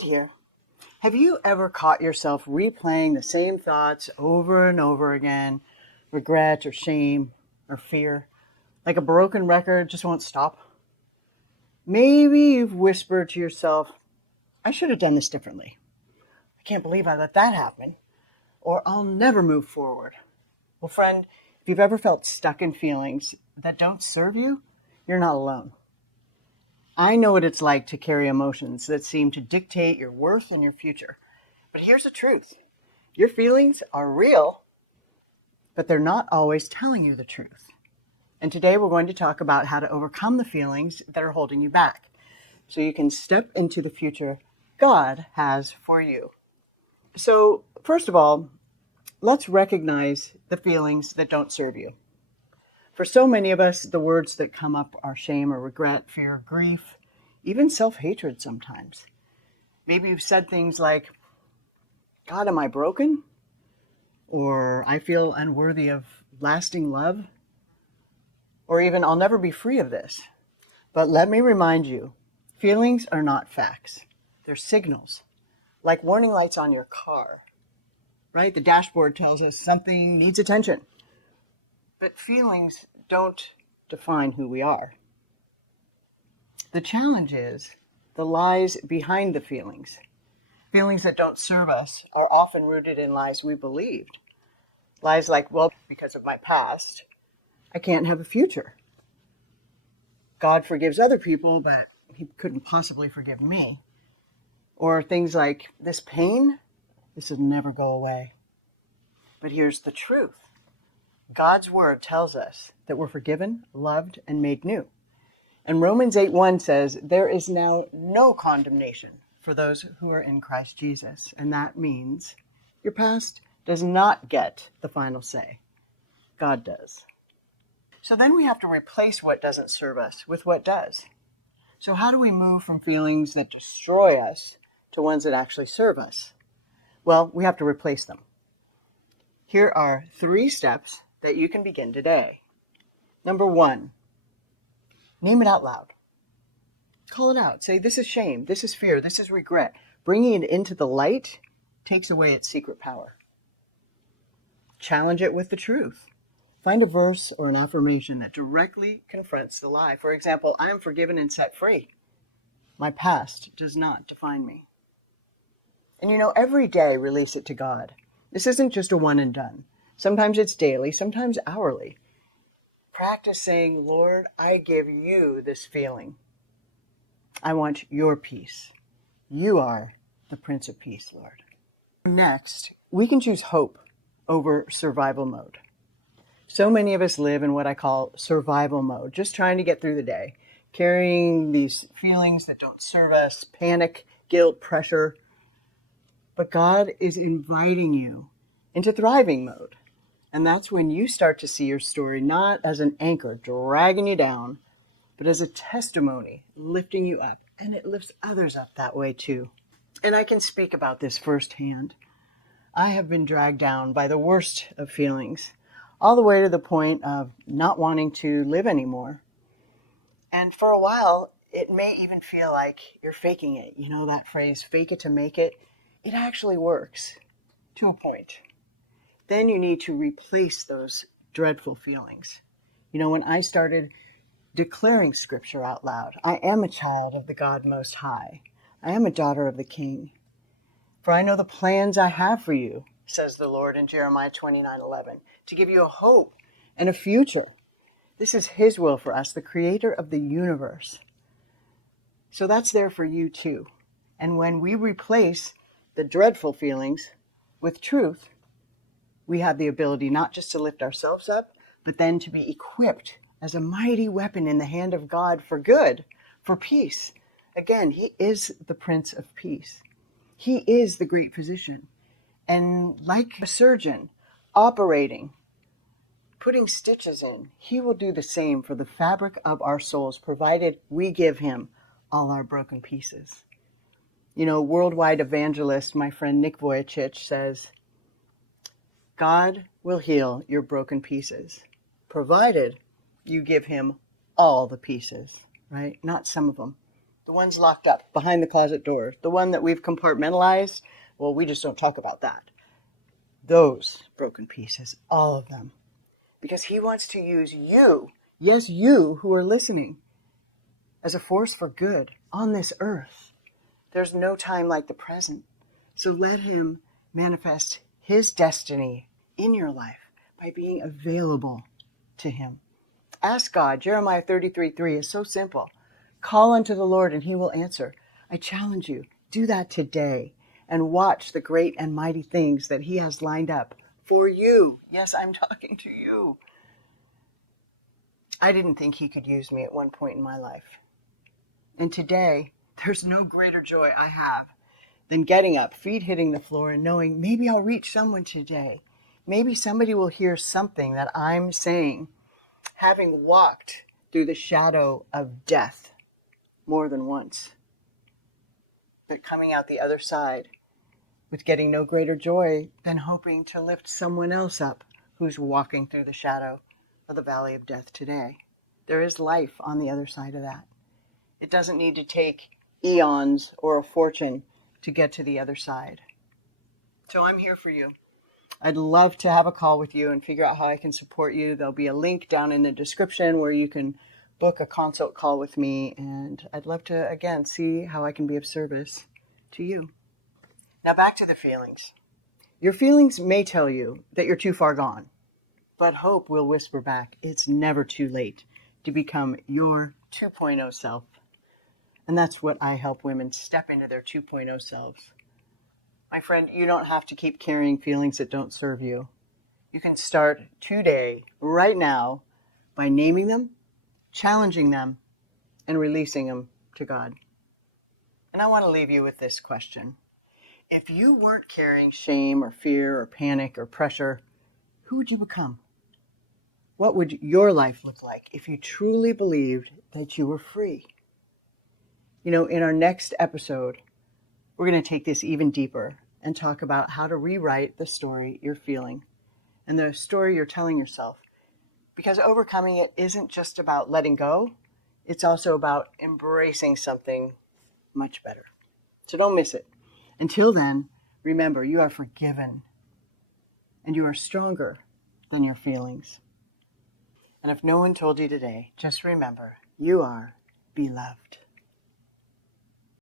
right here. Have you ever caught yourself replaying the same thoughts over and over again? Regret or shame or fear? Like a broken record just won't stop? Maybe you've whispered to yourself, I should have done this differently. I can't believe I let that happen. Or I'll never move forward. Well, friend, if you've ever felt stuck in feelings that don't serve you, you're not alone. I know what it's like to carry emotions that seem to dictate your worth and your future. But here's the truth. Your feelings are real, but they're not always telling you the truth. And today we're going to talk about how to overcome the feelings that are holding you back so you can step into the future God has for you. So, first of all, let's recognize the feelings that don't serve you. For so many of us, the words that come up are shame or regret, fear, grief, even self-hatred sometimes. Maybe you've said things like, God, am I broken? Or I feel unworthy of lasting love? Or even, I'll never be free of this. But let me remind you, feelings are not facts. They're signals, like warning lights on your car, right? The dashboard tells us something needs attention. But feelings don't define who we are. The challenge is the lies behind the feelings. Feelings that don't serve us are often rooted in lies we believed. Lies like, well, because of my past, I can't have a future. God forgives other people, but he couldn't possibly forgive me. Or things like, this pain, this will never go away. But here's the truth. God's word tells us that we're forgiven, loved, and made new. And Romans 8:1 says, there is now no condemnation for those who are in Christ Jesus. And that means your past does not get the final say. God does. So then we have to replace what doesn't serve us with what does. So how do we move from feelings that destroy us to ones that actually serve us? Well, we have to replace them. Here are 3 steps that you can begin today. Number 1, name it out loud. Call it out. Say, this is shame, this is fear, this is regret. Bringing it into the light takes away its secret power. Challenge it with the truth. Find a verse or an affirmation that directly confronts the lie. For example, I am forgiven and set free. My past does not define me. And every day release it to God. This isn't just a one and done. Sometimes it's daily, sometimes hourly. Practice saying, Lord, I give you this feeling. I want your peace. You are the Prince of Peace, Lord. Next, we can choose hope over survival mode. So many of us live in what I call survival mode, just trying to get through the day, carrying these feelings that don't serve us, panic, guilt, pressure. But God is inviting you into thriving mode. And that's when you start to see your story not as an anchor dragging you down, but as a testimony lifting you up. And it lifts others up that way too. And I can speak about this firsthand. I have been dragged down by the worst of feelings, all the way to the point of not wanting to live anymore. And for a while, it may even feel like you're faking it. You know that phrase, fake it to make it? It actually works to a point. Then you need to replace those dreadful feelings. When I started declaring scripture out loud, I am a child of the God Most High. I am a daughter of the King. For I know the plans I have for you, says the Lord in Jeremiah 29:11, to give you a hope and a future. This is his will for us, the creator of the universe. So that's there for you too. And when we replace the dreadful feelings with truth, we have the ability not just to lift ourselves up, but then to be equipped as a mighty weapon in the hand of God for good, for peace. Again, he is the Prince of Peace. He is the great physician. And like a surgeon operating, putting stitches in, he will do the same for the fabric of our souls, provided we give him all our broken pieces. Worldwide evangelist, my friend Nick Vujicic says, God will heal your broken pieces, provided you give him all the pieces, right? Not some of them. the ones locked up behind the closet door, the one that we've compartmentalized. Well, we just don't talk about that. Those broken pieces, all of them. Because he wants to use you, yes, you who are listening, as a force for good on this earth. There's no time like the present. So let him manifest his destiny in your life by being available to him. Ask God. Jeremiah 33:3 is so simple. Call unto the Lord and he will answer. I challenge you, do that today and watch the great and mighty things that he has lined up for you. Yes, I'm talking to you. I didn't think he could use me at one point in my life. And today, there's no greater joy I have than getting up, feet hitting the floor, and knowing maybe I'll reach someone today. Maybe somebody will hear something that I'm saying, having walked through the shadow of death more than once, but coming out the other side with getting no greater joy than hoping to lift someone else up who's walking through the shadow of the valley of death today. There is life on the other side of that. It doesn't need to take eons or a fortune to get to the other side. So I'm here for you. I'd love to have a call with you and figure out how I can support you. There'll be a link down in the description where you can book a consult call with me. And I'd love to, again, see how I can be of service to you. Now back to the feelings. Your feelings may tell you that you're too far gone, but hope will whisper back, it's never too late to become your 2.0 self. And that's what I help women step into their 2.0 selves. My friend, you don't have to keep carrying feelings that don't serve you. You can start today, right now, by naming them, challenging them, and releasing them to God. And I want to leave you with this question. If you weren't carrying shame or fear or panic or pressure, who would you become? What would your life look like if you truly believed that you were free? You know, in our next episode, we're going to take this even deeper and talk about how to rewrite the story you're feeling and the story you're telling yourself. Because overcoming it isn't just about letting go, it's also about embracing something much better. So don't miss it. Until then, remember, you are forgiven and you are stronger than your feelings. And if no one told you today, just remember, you are beloved.